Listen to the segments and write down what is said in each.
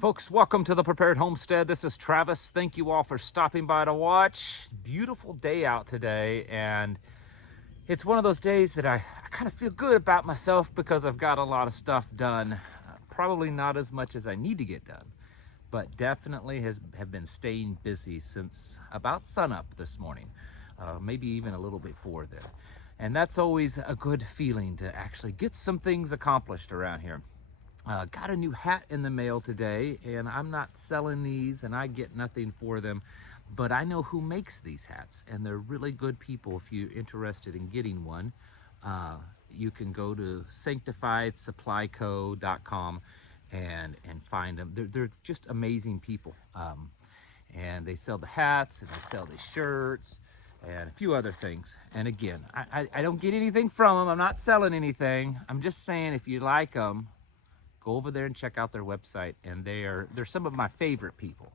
Folks, welcome to the Prepared Homestead. This is Travis. Thank you all for stopping by to watch. Beautiful day out today, and it's one of those days that I kind of feel good about myself because I've got a lot of stuff done. Probably not as much as I need to get done, but definitely have been staying busy since about sunup this morning, maybe even a little before then. And that's always a good feeling to actually get some things accomplished around here. Got a new hat in the mail today, and I'm not selling these and I get nothing for them, but I know who makes these hats, and they're really good people. If you're interested in getting one, you can go to sanctifiedsupplyco.com and find them. They're just amazing people, and they sell the hats and they sell the shirts and a few other things. And again, I don't get anything from them. I'm not selling anything. I'm just saying, if you like them, go over there and check out their website, and they're some of my favorite people.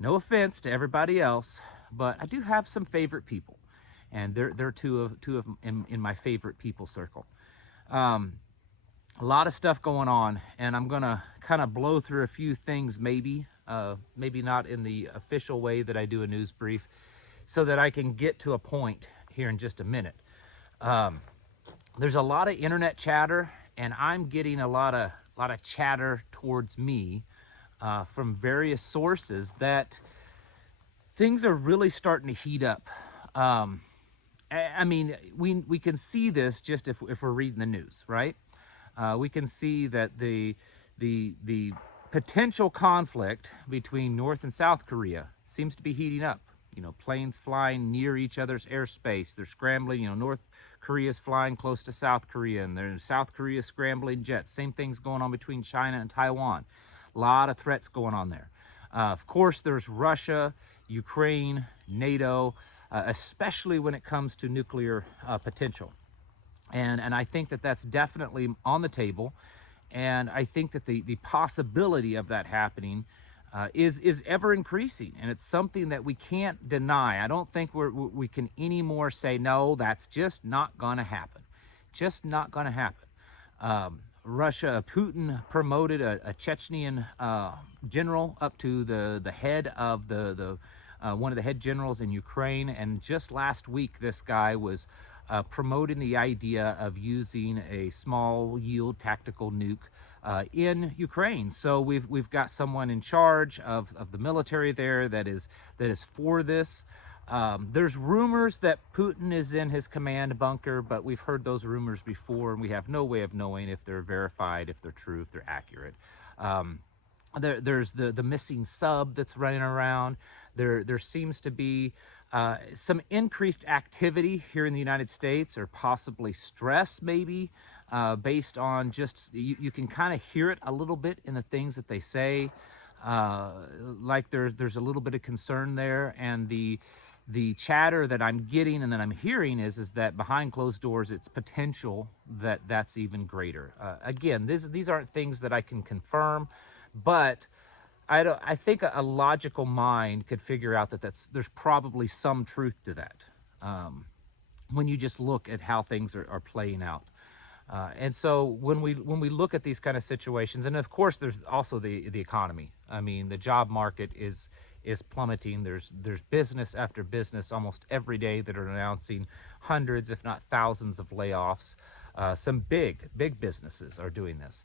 No offense to everybody else, but I do have some favorite people, and they're two of in my favorite people circle. A lot of stuff going on, and I'm gonna kind of blow through a few things, maybe not in the official way that I do a news brief, so that I can get to a point here in just a minute. There's a lot of internet chatter, and I'm getting a lot of chatter towards me from various sources that things are really starting to heat up. I mean, we can see this just if we're reading the news, right? We can see that the potential conflict between North and South Korea seems to be heating up. You know, planes flying near each other's airspace. They're scrambling. You know, North Korea's flying close to South Korea, and there's South Korea scrambling jets. Same thing's going on between China and Taiwan. A lot of threats going on there. Of course, there's Russia, Ukraine, NATO, especially when it comes to nuclear potential. And I think that that's definitely on the table. And I think that the possibility of that happening is ever increasing, and it's something that we can't deny. I don't think we can anymore say, no, that's just not going to happen. Just not going to happen. Russia, Putin promoted a Chechnyan general up to the head of the one of the head generals in Ukraine, and just last week this guy was promoting the idea of using a small yield tactical nuke in Ukraine. So we've got someone in charge of the military there that is for this. There's rumors that Putin is in his command bunker, but we've heard those rumors before, and we have no way of knowing if they're verified, if they're true, if they're accurate. There's the missing sub that's running around. There seems to be some increased activity here in the United States, or possibly stress maybe, based on just, you can kind of hear it a little bit in the things that they say, like there's a little bit of concern there. And the chatter that I'm getting and that I'm hearing is that behind closed doors, it's potential that that's even greater. Again, these aren't things that I can confirm, but I think a logical mind could figure out that there's probably some truth to that, when you just look at how things are playing out. And so when we look at these kind of situations, and of course there's also the economy. I mean, the job market is plummeting. There's business after business almost every day that are announcing hundreds, if not thousands, of layoffs. Some big businesses are doing this.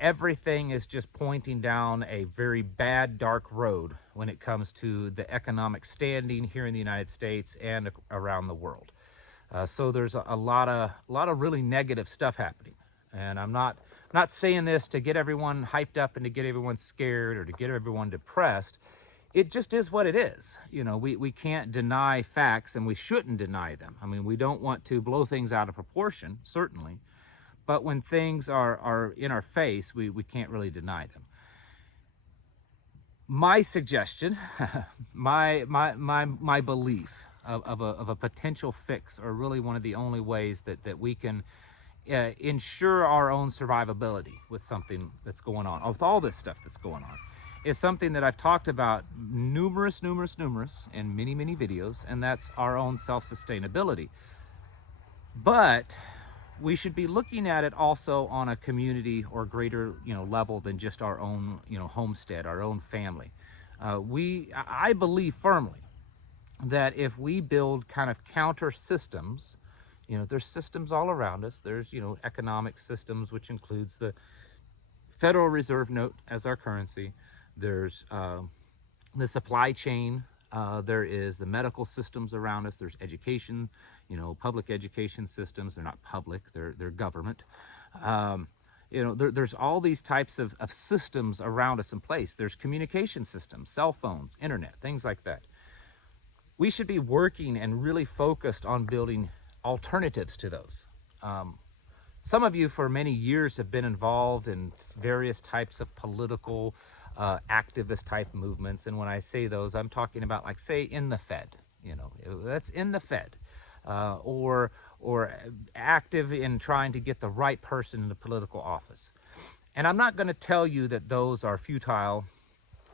Everything is just pointing down a very bad, dark road when it comes to the economic standing here in the United States and around the world. So there's a lot of really negative stuff happening, and I'm not saying this to get everyone hyped up and to get everyone scared or to get everyone depressed. It just is what it is. You know, we can't deny facts, and we shouldn't deny them. I mean, we don't want to blow things out of proportion, certainly, but when things are in our face, we can't really deny them. My suggestion, my belief of a potential fix, or really one of the only ways that we can ensure our own survivability with something that's going on, with all this stuff that's going on, is something that I've talked about numerous in many videos, and that's our own self-sustainability. But we should be looking at it also on a community or greater, level than just our own, homestead, our own family. I believe firmly that if we build kind of counter systems, there's systems all around us. There's, economic systems, which includes the Federal Reserve note as our currency. There's the supply chain. There is the medical systems around us. There's education, public education systems. They're not public, they're government. There's all these types of systems around us in place. There's communication systems, cell phones, internet, things like that. We should be working and really focused on building alternatives to those. Some of you for many years have been involved in various types of political, activist type movements. And when I say those, I'm talking about, like, say, in the Fed, that's in the Fed, or active in trying to get the right person in the political office. And I'm not going to tell you that those are futile,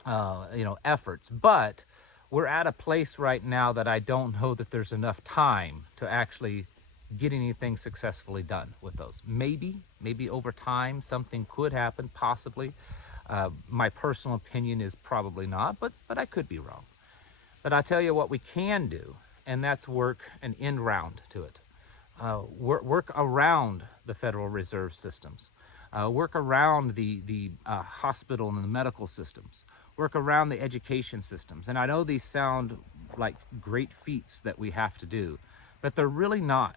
efforts, but we're at a place right now that I don't know that there's enough time to actually get anything successfully done with those. Maybe over time something could happen, possibly. My personal opinion is probably not, but I could be wrong. But I tell you what we can do, and that's work an end round to it. Work around the Federal Reserve systems. Work around the hospital and the medical systems. Work around the education systems. And I know these sound like great feats that we have to do, but they're really not.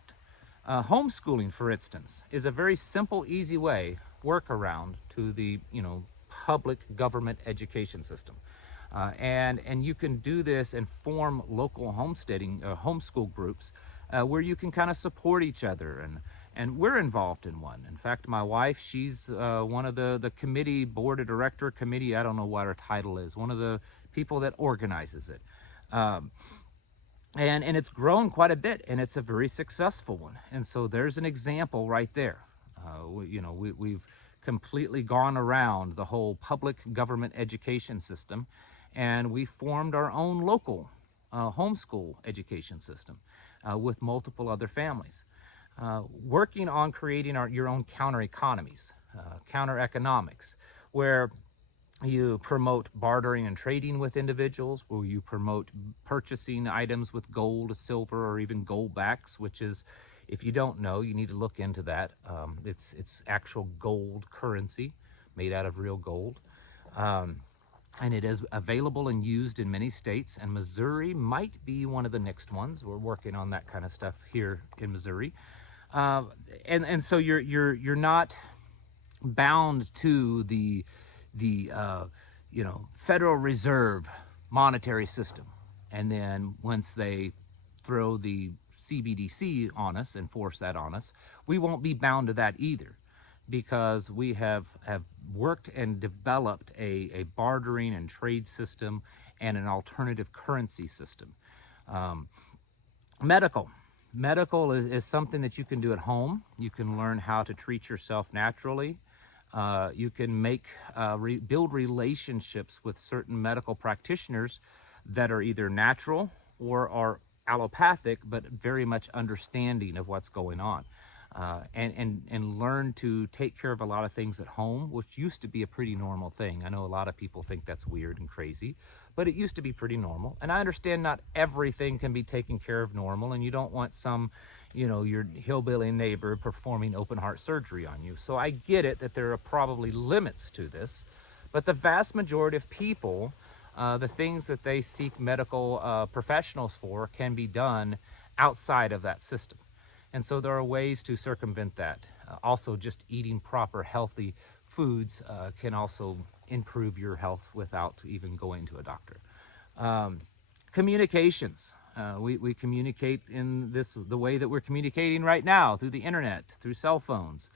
Homeschooling, for instance, is a very simple, easy workaround to the, public government education system. And you can do this and form local homesteading, homeschool groups where you can kind of support each other. And we're involved in one. In fact, my wife, she's one of the committee, board of director committee, I don't know what her title is, one of the people that organizes it. And it's grown quite a bit, and it's a very successful one. And so there's an example right there. We've completely gone around the whole public government education system, and we formed our own local homeschool education system with multiple other families. Working on creating your own counter economies, counter economics, where you promote bartering and trading with individuals, where you promote purchasing items with gold, silver, or even gold backs, which is, if you don't know, you need to look into that. It's actual gold currency made out of real gold. And it is available and used in many states, and Missouri might be one of the next ones. We're working on that kind of stuff here in Missouri. And so you're not bound to the Federal Reserve monetary system. And then once they throw the CBDC on us and force that on us, we won't be bound to that either, because we have worked and developed a bartering and trade system and an alternative currency system. Medical is something that you can do at home. You can learn how to treat yourself naturally. You can build relationships with certain medical practitioners that are either natural or are allopathic, but very much understanding of what's going on. And learn to take care of a lot of things at home, which used to be a pretty normal thing. I know a lot of people think that's weird and crazy, but it used to be pretty normal. And I understand not everything can be taken care of normal, and you don't want some, your hillbilly neighbor performing open heart surgery on you. So I get it that there are probably limits to this, but the vast majority of people, the things that they seek medical professionals for can be done outside of that system. And so there are ways to circumvent that. Also, just eating proper, healthy foods can also improve your health without even going to a doctor. Communications. We communicate in the way that we're communicating right now, through the internet, through cell phones.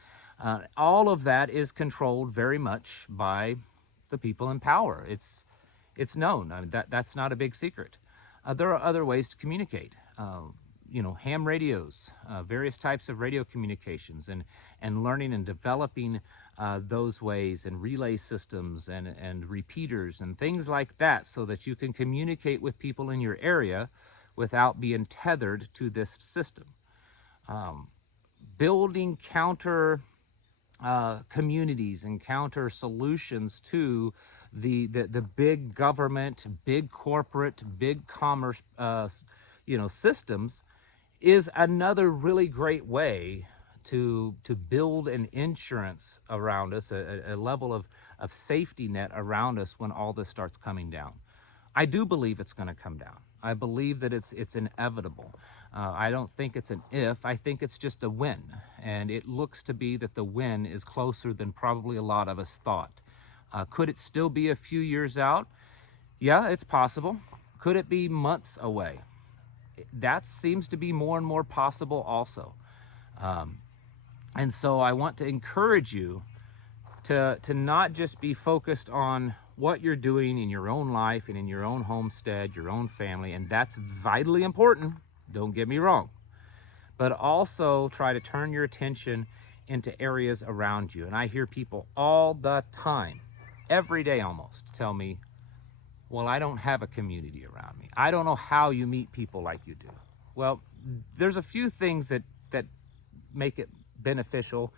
All of that is controlled very much by the people in power. It's known. I mean, that's not a big secret. There are other ways to communicate. Ham radios, various types of radio communications, and learning and developing those ways, and relay systems and repeaters and things like that, so that you can communicate with people in your area without being tethered to this system. building counter communities and counter solutions to the big government, big corporate, big commerce, systems is another really great way to build an insurance around us, a level of safety net around us when all this starts coming down. I do believe it's going to come down. I believe that it's inevitable. I don't think it's an if, I think it's just a when. And it looks to be that the when is closer than probably a lot of us thought. Could it still be a few years out? Yeah, it's possible. Could it be months away? That seems to be more and more possible also. And so I want to encourage you to not just be focused on what you're doing in your own life and in your own homestead, your own family, and that's vitally important, don't get me wrong, but also try to turn your attention into areas around you. And I hear people all the time, every day almost, tell me, well, I don't have a community around me. I don't know how you meet people like you do. Well, there's a few things that make it beneficial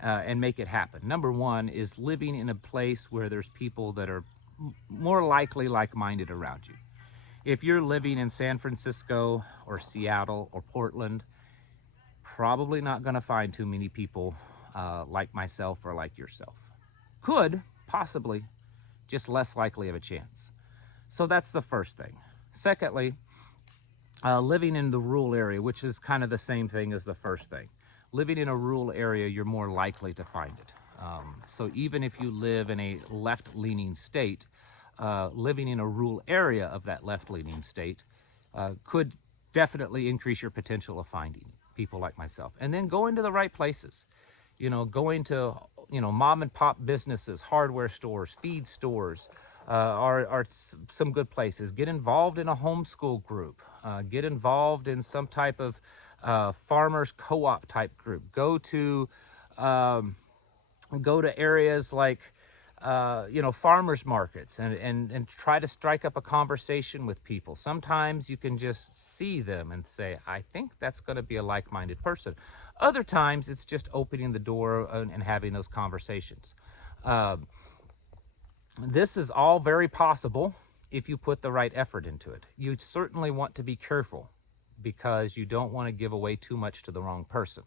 and make it happen. Number one is living in a place where there's people that are more likely like-minded around you. If you're living in San Francisco or Seattle or Portland, probably not going to find too many people like myself or like yourself. Could, possibly, just less likely of a chance. So that's the first thing. Secondly, living in the rural area, which is kind of the same thing as the first thing. Living in a rural area, you're more likely to find it. So even if you live in a left-leaning state, living in a rural area of that left-leaning state could definitely increase your potential of finding people like myself. And then go into the right places. Going to, mom and pop businesses, hardware stores, feed stores are some good places. Get involved in a homeschool group. Get involved in some type of farmers co-op type group. Go to areas like farmers markets and try to strike up a conversation with people. Sometimes you can just see them and say, I think that's going to be a like-minded person. Other times it's just opening the door and having those conversations. This is all very possible if you put the right effort into it. You certainly want to be careful because you don't want to give away too much to the wrong person.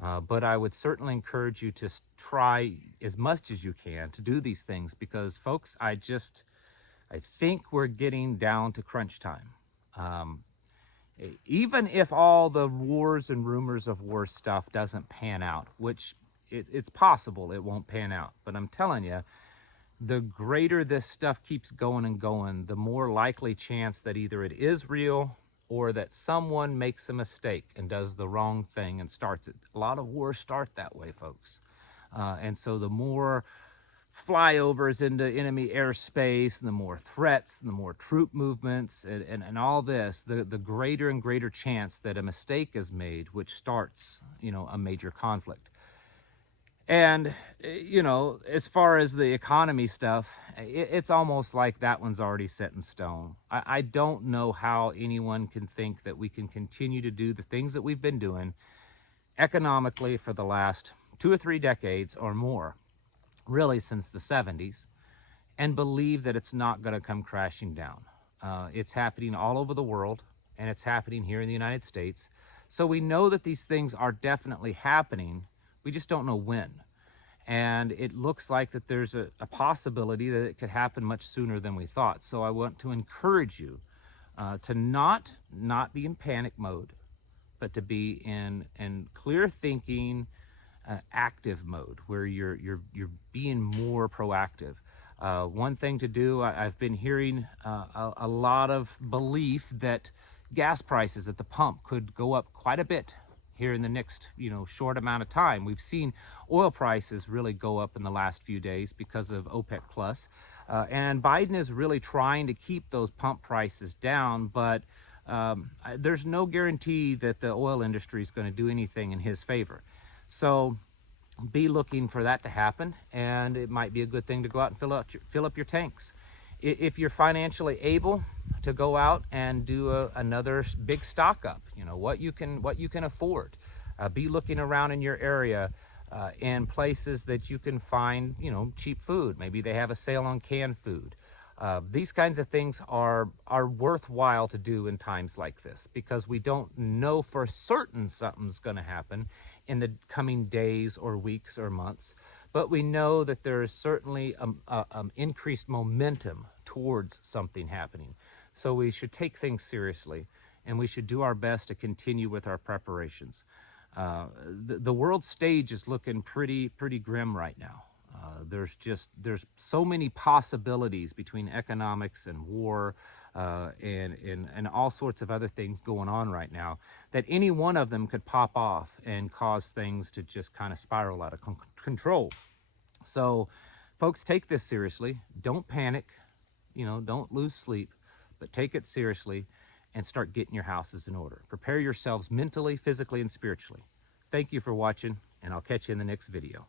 But I would certainly encourage you to try as much as you can to do these things because, folks, I think we're getting down to crunch time. Even if all the wars and rumors of war stuff doesn't pan out, which it's possible it won't pan out, but I'm telling you, the greater this stuff keeps going and going, the more likely chance that either it is real or that someone makes a mistake and does the wrong thing and starts it. A lot of wars start that way, folks. And so the more flyovers into enemy airspace, and the more threats, and the more troop movements, and all this, the greater and greater chance that a mistake is made, which starts, a major conflict. And, as far as the economy stuff, it's almost like that one's already set in stone. I don't know how anyone can think that we can continue to do the things that we've been doing economically for the last 2 or 3 decades or more, really since the 70s, and believe that it's not going to come crashing down. It's happening all over the world, and it's happening here in the United States. So we know that these things are definitely happening. We just don't know when. And it looks like that there's a possibility that it could happen much sooner than we thought. So I want to encourage you to not be in panic mode, but to be in clear thinking, active mode, where you're being more proactive. One thing to do, I've been hearing a lot of belief that gas prices at the pump could go up quite a bit here in the next short amount of time. We've seen oil prices really go up in the last few days because of OPEC plus, and Biden is really trying to keep those pump prices down, but there's no guarantee that the oil industry is going to do anything in his favor. So be looking for that to happen, and it might be a good thing to go out and fill up your tanks. If you're financially able to go out and do another big stock up, what you can afford. Be looking around in your area in places that you can find, cheap food. Maybe they have a sale on canned food. These kinds of things are worthwhile to do in times like this, because we don't know for certain something's going to happen in the coming days or weeks or months, but we know that there is certainly increased momentum towards something happening. So we should take things seriously, and we should do our best to continue with our preparations. The world stage is looking pretty grim right now. There's so many possibilities between economics and war and all sorts of other things going on right now, that any one of them could pop off and cause things to just kind of spiral out of control. So folks, take this seriously. Don't panic, don't lose sleep, but take it seriously and start getting your houses in order. Prepare yourselves mentally, physically, and spiritually. Thank you for watching, and I'll catch you in the next video.